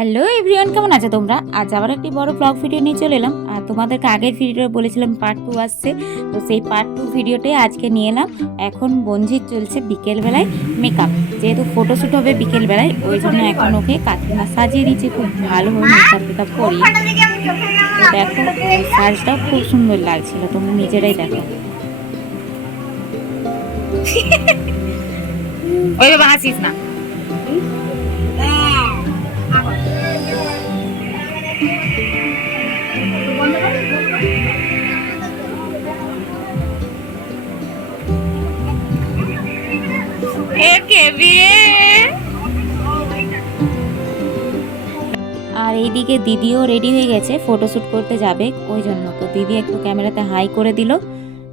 Hello everyone কেমন আছো তোমরা? আজ আবার একটি বড় ব্লগ ভিডিও নিয়ে চলে এলাম। আর তোমাদেরকে আগের ভিডিওটা বলেছিলাম পার্ট টু আসছে। তো সেই পার্ট টু ভিডিওটাই আজকে নিয়ে এলাম। এখন বঞ্জির চলছে বিকেলবেলায় মেকআপ যেহেতু ফটোশ্যুট হবে বিকেলবেলায় ওই জন্য এখন ওকে কাকিমা সাজিয়ে দিচ্ছে খুব ভালোভাবে মেকআপ টেকআপ করি। দেখো সাজটাও খুব সুন্দর লাগছিল। তোমরা নিজেরাই দেখো। ওই বাবা হাসিস না। আর এইদিকে দিদিও রেডি হয়ে গেছে ফটোশ্যুট করতে যাবে, ওই জন্য। তো দিদি একটু ক্যামেরাতে হাই করে দিল।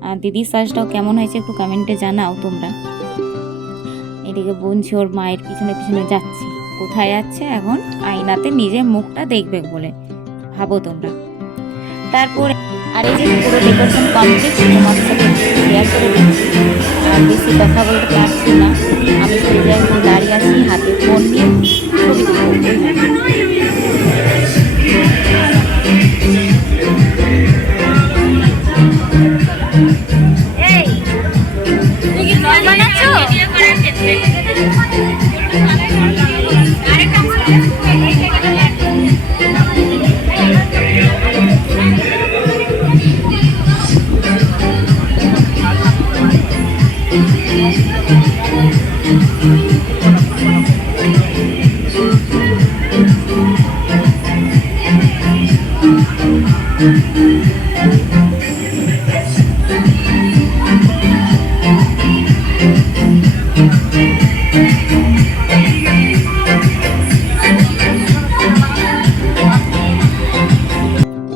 আর দিদির সাজটাও কেমন হয়েছে একটু কমেন্টে জানাও তোমরা। এদিকে বলছি ওর মায়ের পিছনে পিছনে যাচ্ছে। কোথায় যাচ্ছে এখন? আয়নাতে নিজের মুখটা দেখবে বলে। ভাবো তোমরা। তারপর আর এই যে পুরো ডেকোরেশন কমপ্লিট তোমার সাথে শেয়ার করে দিচ্ছি। আর বেশি কথা বলতে পারছি না।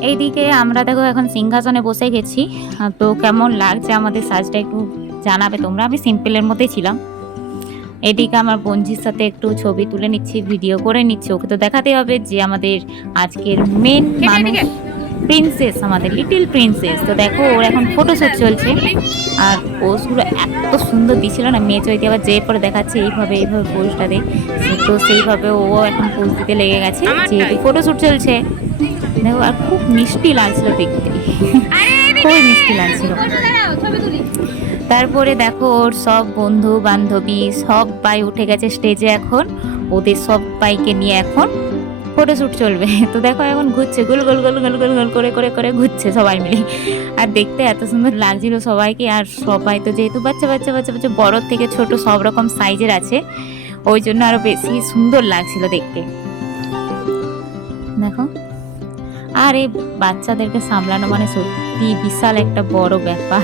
এইদিকে আমরা দেখো এখন সিংহাসনে বসে গেছি। তো কেমন লাগছে আমাদের সাজটা একটু জানাবে তোমরা? আমি সিম্পলের মধ্যেই ছিলাম। এদিকে আমার বঞ্জির সাথে একটু ছবি তুলে নিচ্ছি ভিডিও করে নিচ্ছি। ওকে তো দেখাতে হবে যে আমাদের আজকের মেন প্রিন্সেস আমাদের লিটিল প্রিন্সেস তো দেখো ওর এখন ফটোশ্যুট চলছে। আর পোজগুলো এত সুন্দর দিছিল না মেয়ে চৈতি আবার যে পরে দেখাচ্ছে এইভাবে এইভাবে পোজটা দে তো সেইভাবে ও এখন পোজ দিতে লেগে গেছে যেহেতু ফটোশ্যুট চলছে। দেখো আর খুব মিষ্টি লাগছিল দেখতে। খুবই মিষ্টি লাগছিল। তারপরে দেখো ওর সব বন্ধু বান্ধবী সব সবাই উঠে গেছে স্টেজে এখন। ওদের সবাইকে নিয়ে এখন ফটোশ্যুট চলবে। তো দেখো এখন ঘুরছে, গোল গোল গোল গোল গোল গোল করে করে করে ঘুরছে সবাই মিলে। আর দেখতে এত সুন্দর লাগছিল সবাইকে। আর সবাই তো যেহেতু বাচ্চা বাচ্চা বাচ্চা বাচ্চা বড় থেকে ছোট সব রকম সাইজের আছে। ওই জন্য আরও বেশি সুন্দর লাগছিল দেখতে। দেখো। আর এই বাচ্চাদেরকে সামলানো মানে সত্যি বিশাল একটা বড় ব্যাপার।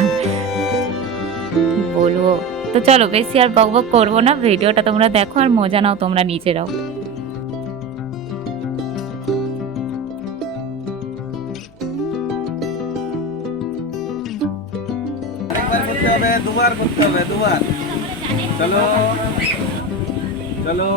বলব? তো চলো, বেশি আর বক বক করব না। ভিডিওটা তোমরা দেখো আর মজা নাও তোমরা নিজেরাও দুবার করতে হবে দুবার চলো চলো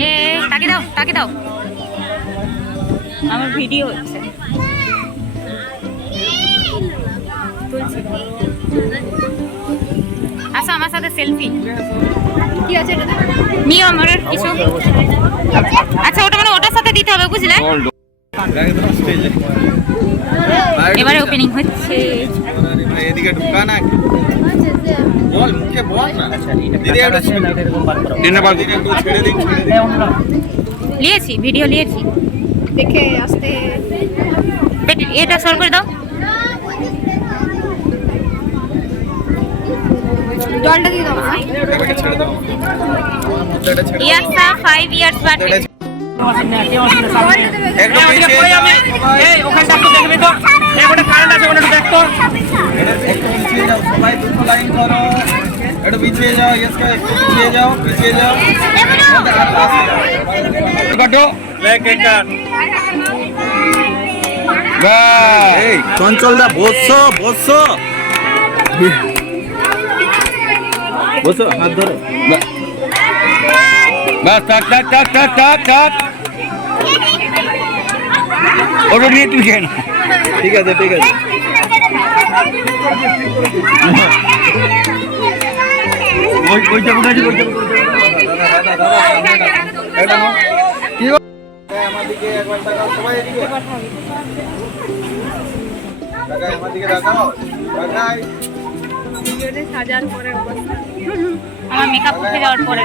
এ তাকে দাও তাকে দাও আমার ভিডিও হচ্ছে। তুলছি। সাথে সেলফি কি আছে নিও আমার কিছু। আচ্ছা ওটা মানে ওটার সাথে দিতে হবে বুঝলে? এবারে ওপেনিং হচ্ছে। এদিকে ঢুকা না বল মুখে বল না। দিদি একটু দিনে বার দিনে একটু ছেড়ে দিন। ছেড়ে দিন নিয়েছি ভিডিও নিয়েছি। দেখে আসতে। এটা সর করে দাও। জলটা দিয়ে দাও মুদ্রাটা ছেড়ে দাও ইয়ারসা ফাইভ ইয়ার্স বার্থডে মুদ্রাটা একটু পিছিয়ে যাও একটু পিছিয়ে যাও সবাই দুটো লাইন করো। একটু পিছিয়ে যাও ইয়েস একটু পিছিয়ে যাও পিছিয়ে যাও। কাটো। এই চঞ্চল দা বসছো বসছো বসো হাত ধরো। বাস টাক টাক টাক টাক টাক টাক ওটা নিয়ে তুমি কেন? ঠিক আছে ঠিক আছে। একবার সবাই এদিকে কাকাই সাজার পরে অবস্থা। আমার মেকআপ করতে যাওয়ার পরে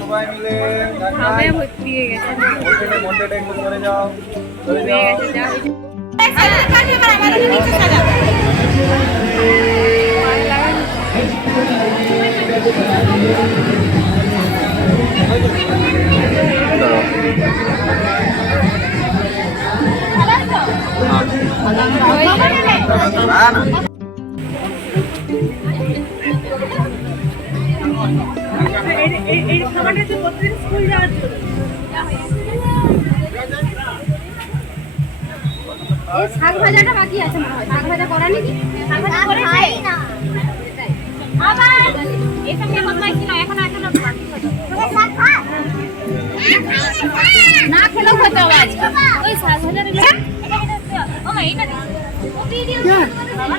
সবাই মিলে খাবে ভর্তি হয়ে গেছে। একটু করে যাও। হয়ে গেছে যা না। ভাজাটা বাকি আছে মনে হয়। শাক ভাজা করা নাকি? শাক ভাজা করেছে? না আবার? এসব নিয়ে কথা ছিল এখন আছে না না খেলেও খেতে হবে আজকে। ওই শাক ভাজাটা ও মা এটা ও ভিডিও বাবা।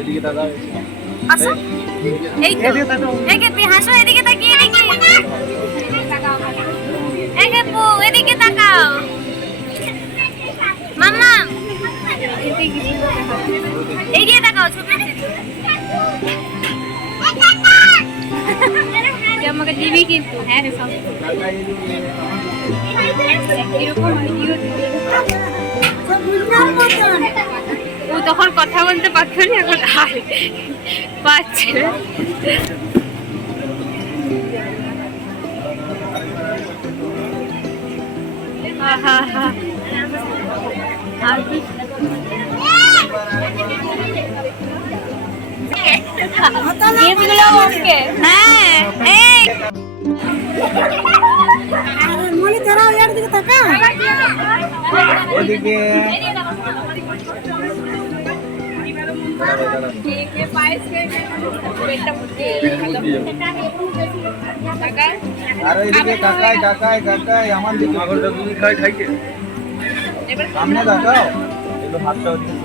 এদিকে তাকাও আসো। এই তো। একে তুই হাসো, এদিকে তাকিয়ে, এদিকে। একে পু এদিকে তাকাও। মাম্মা। তুই আমাকে দিবি কিন্তু হ্যাঁ রে সব কাকাই এদিকে এরকম ভিডিও ও তখন কথা বলতে পারতো না এখন আর পাচ্ছে আহা হা আর কি গিফটগুলো ওকে হ্যাঁ এই। কাকাই আমার দিকে আগরটা তুমি খাই খাইকে সামনে একটু হাতটা ওদিকে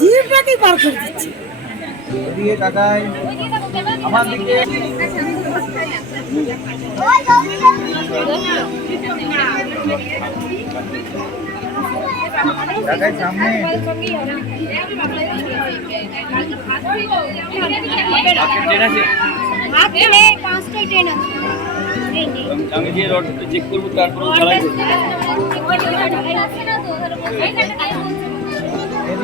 জিভটাকেই পার করে দিচ্ছে। এদিকে কাকাই আমার দিকে। কাকাই সামনে। পাঁচটাই ট্রেন আছে? আমি যে চেক করব তারপর চালাই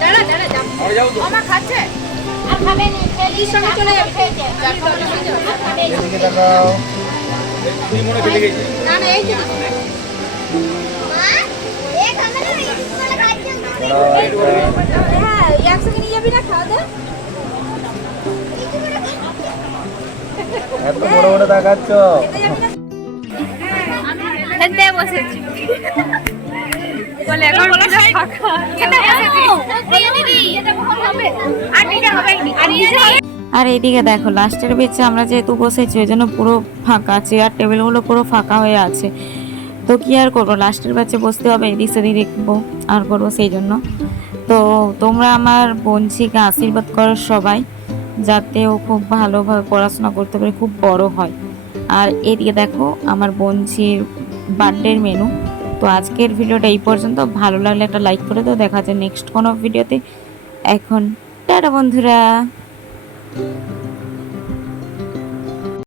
দাঁড়া দাঁড়া যাও যাও তো। আমার খাচ্ছে। আর খাবে না। খেলি সঙ্গে চলে যাবে। এদিকে তাকাও। তুই মনে পেলে গেছিস না না এই যে হ্যাঁ একসঙ্গে নিয়ে যাবি না খাওয়া এত বড় বড় দেখাচ্ছ। খেতে বসেছি। বলে এখন পুরো ফাঁকা। খেতে বসেছি আর দিতে হবে আর এই আর এইদিকে দেখো লাস্টের বেচে আমরা যেহেতু বসেছি ওই জন্য পুরো ফাঁকা চেয়ার টেবিলগুলো পুরো ফাঁকা হয়ে আছে। তো কি আর করব লাস্টের ব্যাচে বসতে হবে এদিক সেদিক দেখব আর করব সেই জন্য। তো তোমরা আমার বঞ্চিকে আশীর্বাদ করো সবাই যাতে ও খুব ভালোভাবে পড়াশোনা করতে পারে খুব বড় হয়। আর এদিকে দেখো আমার বঞ্চির বার্থডের মেনু তো আজকের ভিডিওটা এই পর্যন্ত। ভালো লাগলে একটা লাইক করে দাও। দেখা যায় নেক্সট কোনো ভিডিওতে। এখন টাটা বন্ধুরা।